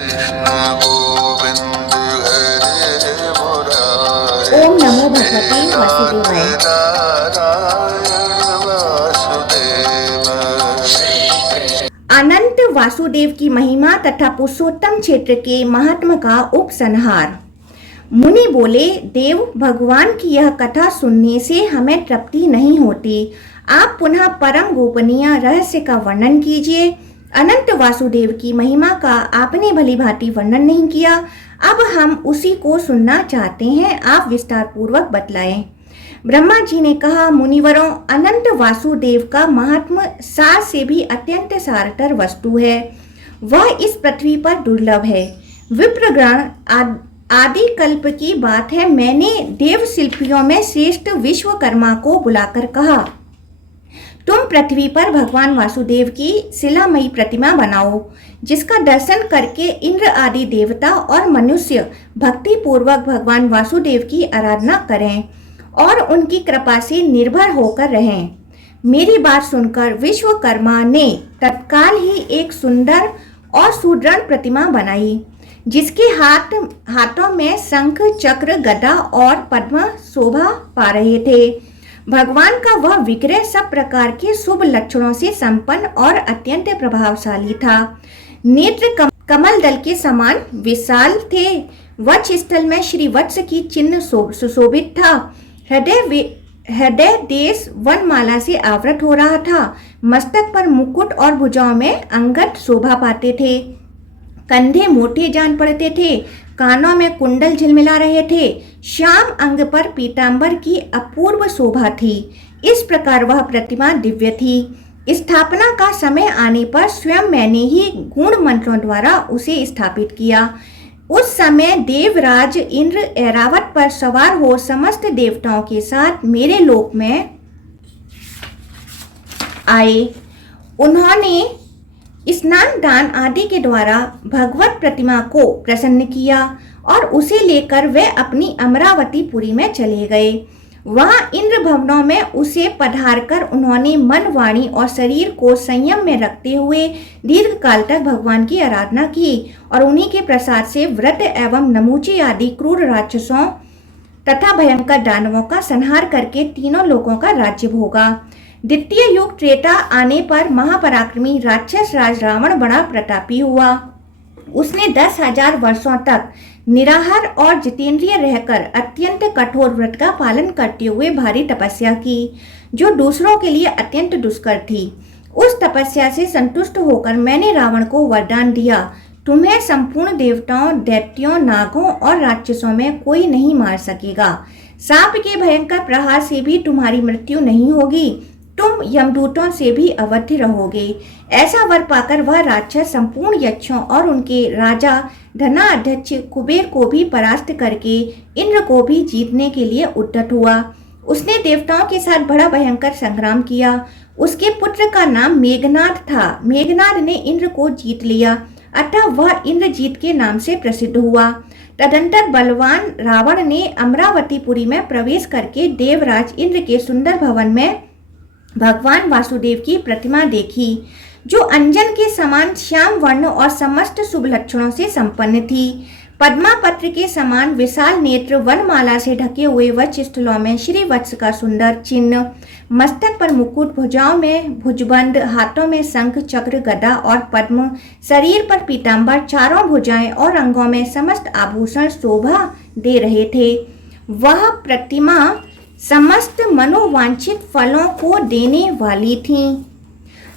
ओम नमो भगवते वासुदेवाय। अनंत वासुदेव की महिमा तथा पुरुषोत्तम क्षेत्र के महात्म का उपसंहार। मुनि बोले, देव, भगवान की यह कथा सुनने से हमें तृप्ति नहीं होती। आप पुनः परम गोपनीय रहस्य का वर्णन कीजिए। अनंत वासुदेव की महिमा का आपने भली भांति वर्णन नहीं किया। अब हम उसी को सुनना चाहते हैं, आप विस्तार पूर्वक बतलाएं। ब्रह्मा जी ने कहा, मुनिवरों, अनंत वासुदेव का महात्म सार से भी अत्यंत सारतर वस्तु है। वह इस पृथ्वी पर दुर्लभ है। विप्रगण आदि कल्प की बात है, मैंने देव शिल्पियों में श्रेष्ठ विश्वकर्मा को बुलाकर कहा, तुम पृथ्वी पर भगवान वासुदेव की शिलामयी प्रतिमा बनाओ, जिसका दर्शन करके इंद्र आदि देवता और मनुष्य भक्ति पूर्वक भगवान वासुदेव की आराधना करें और उनकी कृपा से निर्भर होकर रहें। मेरी बात सुनकर विश्वकर्मा ने तत्काल ही एक सुंदर और सुदृढ़ प्रतिमा बनाई, जिसके हाथों में शंख, चक्र, गदा और पद्म शोभा पा रहे थे। भगवान का वह विग्रह सब प्रकार के शुभ लक्षणों से संपन्न और अत्यंत प्रभावशाली था। नेत्र कमल दल के समान विशाल थे। वक्ष स्थल में श्री वत्स की चिन्ह सुशोभित था। हृदय देश वनमाला से आवृत हो रहा था। मस्तक पर मुकुट और भुजाओं में अंगद शोभा पाते थे। कंधे मोटे जान पड़ते थे। कानों में कुंडल झिलमिला रहे थे। श्याम अंग पर पीतांबर की अपूर्व शोभा थी। इस प्रकार वह प्रतिमा दिव्य थी। स्थापना का समय आने पर स्वयं मैंने ही गुण मंत्रों द्वारा उसे स्थापित किया। उस समय देवराज इंद्र ऐरावत पर सवार हो समस्त देवताओं के साथ मेरे लोक में आए। उन्होंने स्नान दान आदि के द्वारा भगवत प्रतिमा को प्रसन्न किया और उसे लेकर वे अपनी अमरावती पुरी में चले गए। वहां इंद्र भवनों में उसे पधारकर उन्होंने मन, वाणी और शरीर को संयम में रखते हुए दीर्घ काल तक भगवान की आराधना की और उन्हीं के प्रसाद से व्रत एवं नमूची आदि क्रूर राक्षसों तथा भयंकर दानवों का संहार करके तीनों लोकों का राज्य भोगा। द्वितीय युग त्रेता आने पर महापराक्रमी राक्षस राज रावण बड़ा प्रतापी हुआ। उसने 10,000 वर्षों तक निराहार और जितेंद्रिय रहकर अत्यंत कठोर व्रत का पालन करते हुए भारी तपस्या की, जो दूसरों के लिए अत्यंत दुष्कर थी। उस तपस्या से संतुष्ट होकर मैंने रावण को वरदान दिया, तुम्हें संपूर्ण देवताओं, दैत्यों, नागों और राक्षसों में कोई नहीं मार सकेगा। सांप के भयंकर प्रहार से भी तुम्हारी मृत्यु नहीं होगी। तुम यमदूतों से भी अवध्य रहोगे। ऐसा वर पाकर वह राक्षस संपूर्ण यक्षों और उनके राजा धनाध्यक्ष कुबेर को भी परास्त करके इंद्र को भी जीतने के लिए उद्यत हुआ। उसने देवताओं के साथ बड़ा भयंकर संग्राम किया। उसके पुत्र का नाम मेघनाद था। मेघनाद ने इंद्र को जीत लिया, अतः वह इंद्रजीत के नाम से प्रसिद्ध हुआ। तदंतर बलवान रावण ने अमरावतीपुरी में प्रवेश करके देवराज इंद्र के सुंदर भवन में भगवान वासुदेव की प्रतिमा देखी, जो अंजन के समान श्याम वर्ण और समस्त शुभ लक्षणों से संपन्न थी। पद्मापत्र के समान विशाल नेत्र, वनमाला से ढके हुए वक्ष स्थलों में श्री वत्स का सुंदर चिन्ह, मस्तक पर मुकुट, भुजाओं में भुजबंद, हाथों में शंख, चक्र, गदा और पद्म, शरीर पर पीतांबर, चारों भुजाएं और अंगों में समस्त आभूषण शोभा दे रहे थे। वह प्रतिमा समस्त मनोवांछित फलों को देने वाली थी।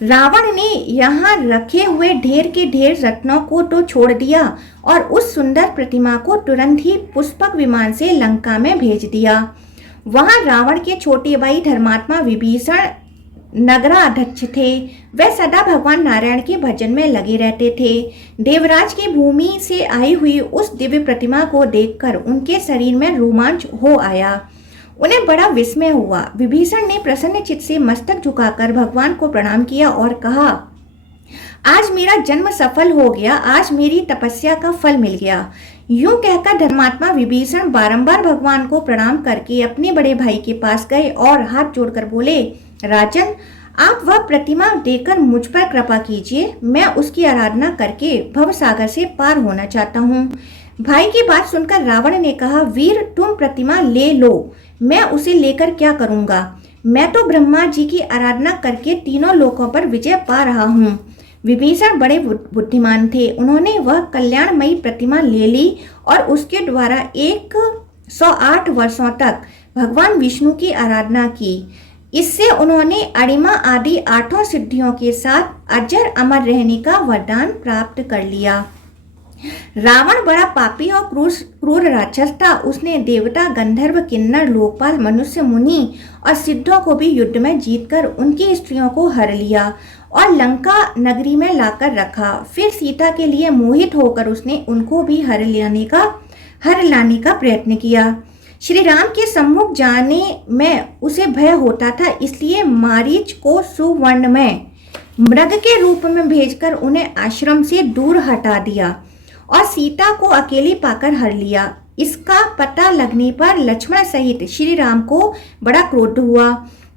रावण ने यहाँ रखे हुए ढेर के ढेर रत्नों को तो छोड़ दिया और उस सुंदर प्रतिमा को तुरंत ही पुष्पक विमान से लंका में भेज दिया। वहां रावण के छोटे भाई धर्मात्मा विभीषण नगराध्यक्ष थे। वे सदा भगवान नारायण के भजन में लगे रहते थे। देवराज की भूमि से आई हुई उस दिव्य प्रतिमा को देखकर उनके शरीर में रोमांच हो आया। उन्हें बड़ा विस्मय हुआ। विभीषण ने प्रसन्न चित्त से मस्तक झुकाकर भगवान को प्रणाम किया और कहा, आज मेरा जन्म सफल हो गया, आज मेरी तपस्या का फल मिल गया। यूं कहकर धर्मात्मा विभीषण बारंबार भगवान को प्रणाम करके अपने बड़े भाई के पास गए और हाथ जोड़कर बोले, राजन, आप वह प्रतिमा देकर मुझ पर कृपा कीजिए, मैं उसकी आराधना करके भवसागर से पार होना चाहता हूँ। भाई की बात सुनकर रावण ने कहा, वीर तुम प्रतिमा ले लो, मैं उसे लेकर क्या करूँगा? मैं तो ब्रह्मा जी की आराधना करके तीनों लोकों पर विजय पा रहा हूँ। विभीषण बड़े बुद्धिमान थे, उन्होंने वह कल्याणमयी प्रतिमा ले ली और उसके द्वारा 108 वर्षों तक भगवान विष्णु की आराधना की। इससे उन्होंने अणिमा आदि 8 सिद्धियों के साथ अजर अमर रहने का वरदान प्राप्त कर लिया। रावण बड़ा पापी और क्रूर राक्षस था। उसने देवता, गंधर्व, किन्नर, लोकपाल, मनुष्य, मुनि और सिद्धों को भी युद्ध में जीतकर उनकी स्त्रियों को हर लिया और लंका नगरी में लाकर रखा। फिर सीता के लिए मोहित होकर उसने उनको भी हर लाने का प्रयत्न किया। श्री राम के सम्मुख जाने में उसे भय होता था, इसलिए मारीच को सुवर्ण में मृग के रूप में भेजकर उन्हें आश्रम से दूर हटा दिया और सीता को अकेली पाकर हर लिया। इसका पता लगने पर लक्ष्मण सहित श्री राम को बड़ा क्रोध हुआ।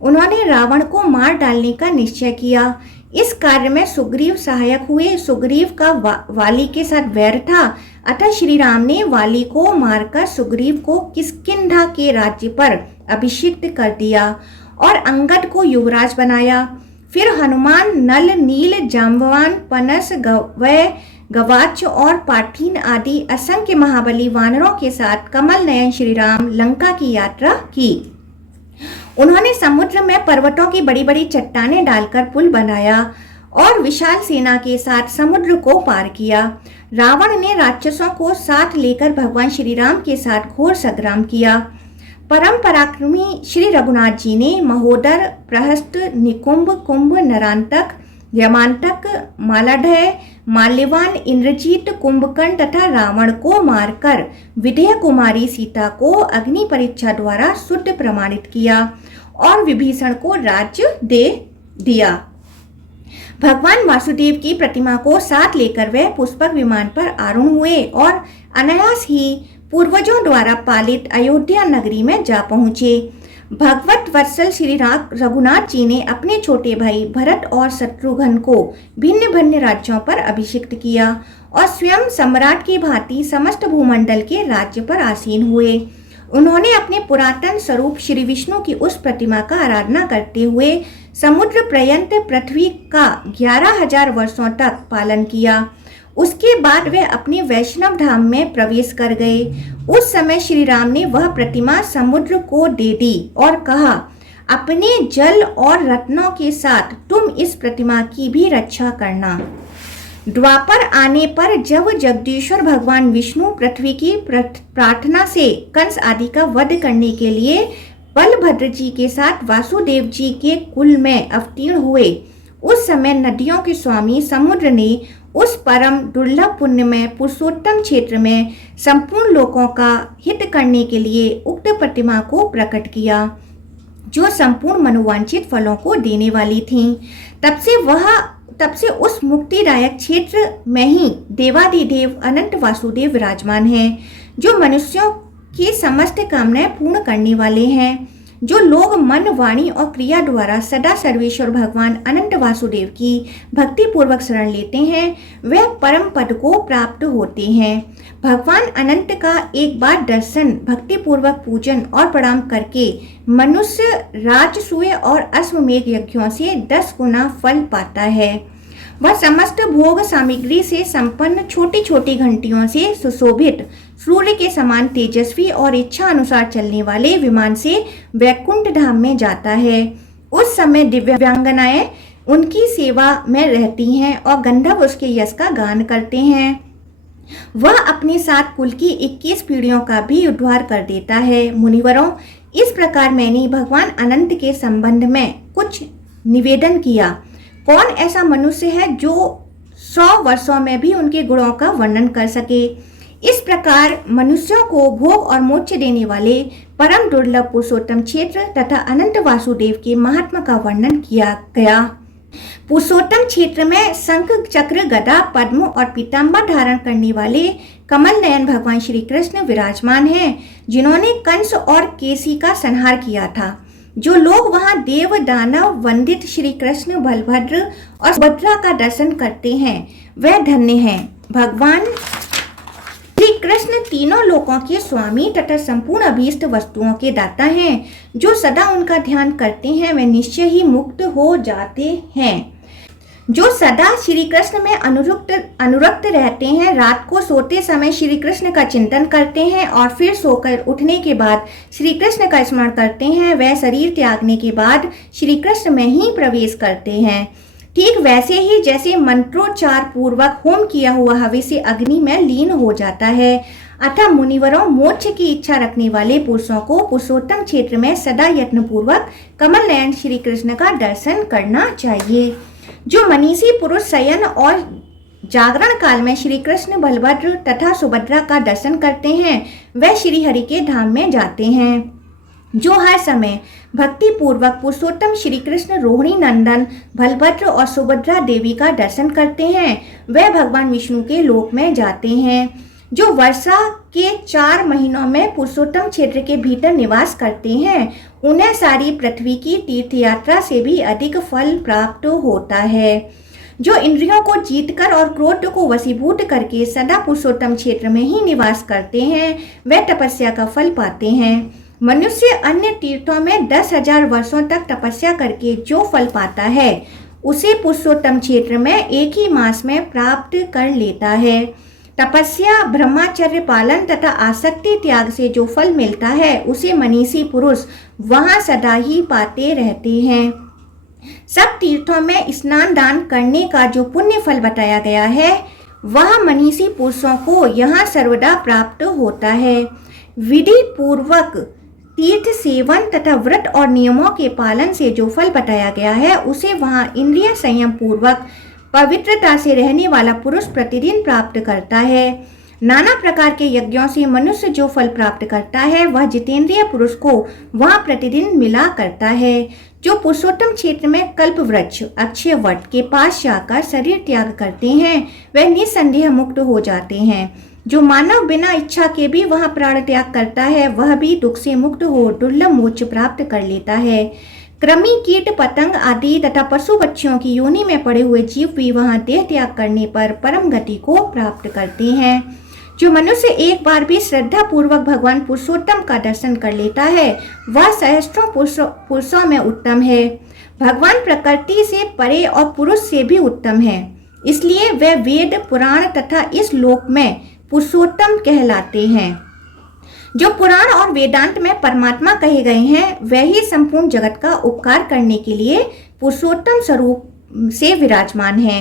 उन्होंने रावण को मार डालने का निश्चय किया। इस कार्य में सुग्रीव सहायक हुए। सुग्रीव का वाली के साथ वैर था, अतः श्री राम ने वाली को मारकर सुग्रीव को किष्किंधा के राज्य पर अभिषिक्त कर दिया और अंगद को युवराज बनाया। फिर हनुमान नल, नील, जाम्बवान, पनस, गवाच और पाठीन आदि असंख्य महाबली वानरों के साथ कमल नयन श्री राम लंका की यात्रा की। उन्होंने समुद्र में पर्वतों की बड़ी बड़ी चट्टानें डालकर पुल बनाया और विशाल सेना के साथ समुद्र को पार किया। रावण ने राक्षसों को साथ लेकर भगवान श्री राम के साथ घोर संग्राम किया। परम पराक्रमी श्री रघुनाथ जी ने महोदर, प्रहस्त, निकुंभ, कुंभ, नरांतक, यमांतक, मालाढ़य, माल्यवान, इंद्रजीत, कुंभकर्ण तथा रावण को मारकर विदेह कुमारी सीता को अग्नि परीक्षा द्वारा शुद्ध प्रमाणित किया और विभीषण को राज्य दे दिया। भगवान वासुदेव की प्रतिमा को साथ लेकर वे पुष्पक विमान पर आरूढ़ हुए और अनायास ही पूर्वजों द्वारा पालित अयोध्या नगरी में जा पहुंचे। भगवत वत्सल श्री रघुनाथ जी ने अपने छोटे भाई भरत और शत्रुघ्न को भिन्न भिन्न राज्यों पर अभिषिक्त किया और स्वयं सम्राट की भांति समस्त भूमंडल के राज्य पर आसीन हुए। उन्होंने अपने पुरातन स्वरूप श्री विष्णु की उस प्रतिमा का आराधना करते हुए समुद्र पर्यंत पृथ्वी का 11,000 वर्षों तक पालन किया। उसके बाद वे अपने वैष्णव धाम में प्रवेश कर गए। उस समय श्री राम ने वह प्रतिमा समुद्र को दे दी और कहा, अपने जल और रत्नों के साथ तुम इस प्रतिमा की भी रक्षा करना। द्वापर आने पर जब जगदीश्वर भगवान विष्णु पृथ्वी की प्रार्थना से कंस आदि का वध करने के लिए बलभद्र जी के साथ वासुदेव जी के कुल में अवतीर्ण हुए, उस समय नदियों के स्वामी समुद्र ने उस परम दुर्लभ पुण्य में पुरुषोत्तम क्षेत्र में संपूर्ण लोगों का हित करने के लिए उक्त प्रतिमा को प्रकट किया, जो संपूर्ण मनोवांछित फलों को देने वाली थी। तब से उस मुक्तिदायक क्षेत्र में ही देवादिदेव अनंत वासुदेव विराजमान हैं, जो मनुष्यों की समस्त कामनाएं पूर्ण करने वाले हैं। जो लोग मन, वाणी और क्रिया द्वारा सदा सर्वेश्वर भगवान अनंत वासुदेव की भक्ति पूर्वक शरण लेते हैं, वे परम पद को प्राप्त होते हैं। भगवान अनंत का एक बार दर्शन, भक्ति पूर्वक पूजन और प्रणाम करके मनुष्य राजसूय और अश्वमेघ यज्ञों से 10 गुना फल पाता है। वह समस्त भोग सामग्री से संपन्न छोटी छोटी घंटियों से सुशोभित सूर्य के समान तेजस्वी और इच्छा अनुसार चलने वाले विमान से वैकुंठ धाम में जाता है। उस समय दिव्यांगनाएं उनकी सेवा में रहती हैं और गंधर्व उसके यश का गान करते हैं। वह अपने साथ कुल की 21 पीढ़ियों का भी उद्धार कर देता है। मुनिवरों, इस प्रकार मैंने भगवान अनंत के संबंध में कुछ निवेदन किया। कौन ऐसा मनुष्य है जो 100 वर्षों में भी उनके गुणों का वर्णन कर सके? इस प्रकार मनुष्यों को भोग और मोक्ष देने वाले परम दुर्लभ पुरुषोत्तम क्षेत्र तथा अनंत वासुदेव के महात्मा का वर्णन किया गया। पुरुषोत्तम क्षेत्र में शंख, चक्र, गदा, पद्म और पीताम्बर धारण करने वाले कमल नयन भगवान श्री कृष्ण विराजमान हैं, जिन्होंने कंस और केसी का संहार किया था। जो लोग वहां देव दानव वंदित श्री कृष्ण बलभद्र और सुभद्रा का दर्शन करते हैं वह धन्य हैं। भगवान श्री कृष्ण तीनों लोकों के स्वामी तथा संपूर्ण अभीष्ट वस्तुओं के दाता हैं। जो सदा उनका ध्यान करते हैं वे निश्चय ही मुक्त हो जाते हैं। जो सदा श्री कृष्ण में अनुरक्त रहते हैं, रात को सोते समय श्री कृष्ण का चिंतन करते हैं और फिर सोकर उठने के बाद श्री कृष्ण का स्मरण करते हैं, वह शरीर त्यागने के बाद श्री कृष्ण में ही प्रवेश करते हैं। ठीक वैसे ही जैसे मंत्रोच्चार पूर्वक होम किया हुआ हविष्य अग्नि में लीन हो जाता है। अतः मुनिवरों, मोक्ष की इच्छा रखने वाले पुरुषों को पुरुषोत्तम क्षेत्र में सदा यत्न पूर्वक कमल नयन श्री कृष्ण का दर्शन करना चाहिए। जो मनीषी पुरुष शयन और जागरण काल में श्री कृष्ण बलभद्र तथा सुभद्रा का दर्शन करते हैं वह श्री हरि के धाम में जाते हैं। जो हर समय भक्ति पूर्वक पुरुषोत्तम श्री कृष्ण रोहिणी नंदन बलभद्र और सुभद्रा देवी का दर्शन करते हैं वह भगवान विष्णु के लोक में जाते हैं। जो वर्षा के 4 महीनों में पुरुषोत्तम क्षेत्र के भीतर निवास करते हैं उन्हें सारी पृथ्वी की तीर्थ यात्रा से भी अधिक फल प्राप्त होता है। जो इंद्रियों को जीतकर और क्रोध को वशीभूत करके सदा पुरुषोत्तम क्षेत्र में ही निवास करते हैं वे तपस्या का फल पाते हैं। मनुष्य अन्य तीर्थों में 10,000 वर्षों तक तपस्या करके जो फल पाता है उसे पुरुषोत्तम क्षेत्र में एक ही मास में प्राप्त कर लेता है। तपस्या, ब्रह्मचर्य पालन तथा आसक्ति त्याग से जो फल मिलता है उसे मनीषी पुरुष वहां सदा ही पाते रहते हैं। सब तीर्थों में स्नान दान करने का जो पुण्य फल बताया गया है वह मनीषी पुरुषों को यहाँ सर्वदा प्राप्त होता है। विधि पूर्वक तीर्थ सेवन तथा व्रत और नियमों के पालन से जो फल बताया गया है उसे वहाँ इंद्रिय संयम पूर्वक पवित्रता से रहने वाला पुरुष प्रतिदिन प्राप्त करता है। नाना प्रकार के यज्ञों से मनुष्य जो फल प्राप्त करता है वह जितेंद्रिय पुरुष को वहाँ प्रतिदिन मिला करता है। जो पुरुषोत्तम क्षेत्र में कल्प वृक्ष अक्षय वट के पास जाकर शरीर त्याग करते हैं वह निसंदेह मुक्त हो जाते हैं। जो मानव बिना इच्छा के भी वहाँ प्राण त्याग करता है वह भी दुख से मुक्त हो दुर्लभ मोक्ष प्राप्त कर लेता है। कृमि, कीट, पतंग आदि तथा पशु पक्षियों की योनि में पड़े हुए जीव भी वहाँ देह त्याग करने पर परम गति को प्राप्त करते हैं। जो मनुष्य एक बार भी श्रद्धा पूर्वक भगवान पुरुषोत्तम का दर्शन कर लेता है वह सहस्त्रों पुरुषों में उत्तम है। भगवान प्रकृति से परे और पुरुष से भी उत्तम है, इसलिए वे वेद पुराण तथा इस लोक में पुरुषोत्तम कहलाते हैं। जो पुराण और वेदांत में परमात्मा कहे गए हैं वह ही संपूर्ण जगत का उपकार करने के लिए पुरुषोत्तम स्वरूप से विराजमान है।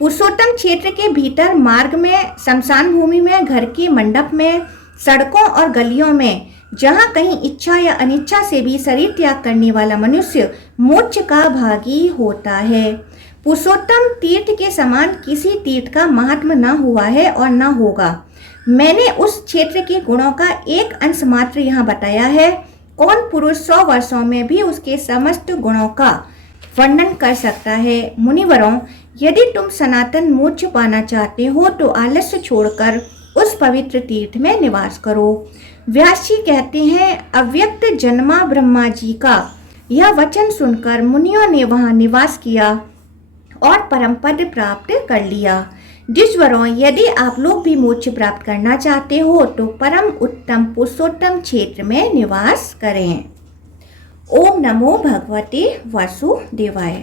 पुरुषोत्तम क्षेत्र के भीतर मार्ग में, शमशान भूमि में, घर के मंडप में, सड़कों और गलियों में जहाँ कहीं इच्छा या अनिच्छा से भी शरीर त्याग करने वाला मनुष्य मोक्ष का भागी होता है। पुरुषोत्तम तीर्थ के समान किसी तीर्थ का महात्म्य न हुआ है और न होगा। मैंने उस क्षेत्र के गुणों का एक अंश मात्र यहाँ बताया है। कौन पुरुष 100 वर्षों में भी उसके समस्त गुणों का वर्णन कर सकता है। मुनिवरों, यदि तुम सनातन मोक्ष पाना चाहते हो तो आलस्य छोड़कर उस पवित्र तीर्थ में निवास करो। व्यास जी कहते हैं, अव्यक्त जन्मा ब्रह्मा जी का यह वचन सुनकर मुनियों ने वहां निवास किया और परम पद प्राप्त कर लिया। द्विजवरों, यदि आप लोग भी मोक्ष प्राप्त करना चाहते हो तो परम उत्तम पुरुषोत्तम क्षेत्र में निवास करें। ओम नमो भगवते वासुदेवाय।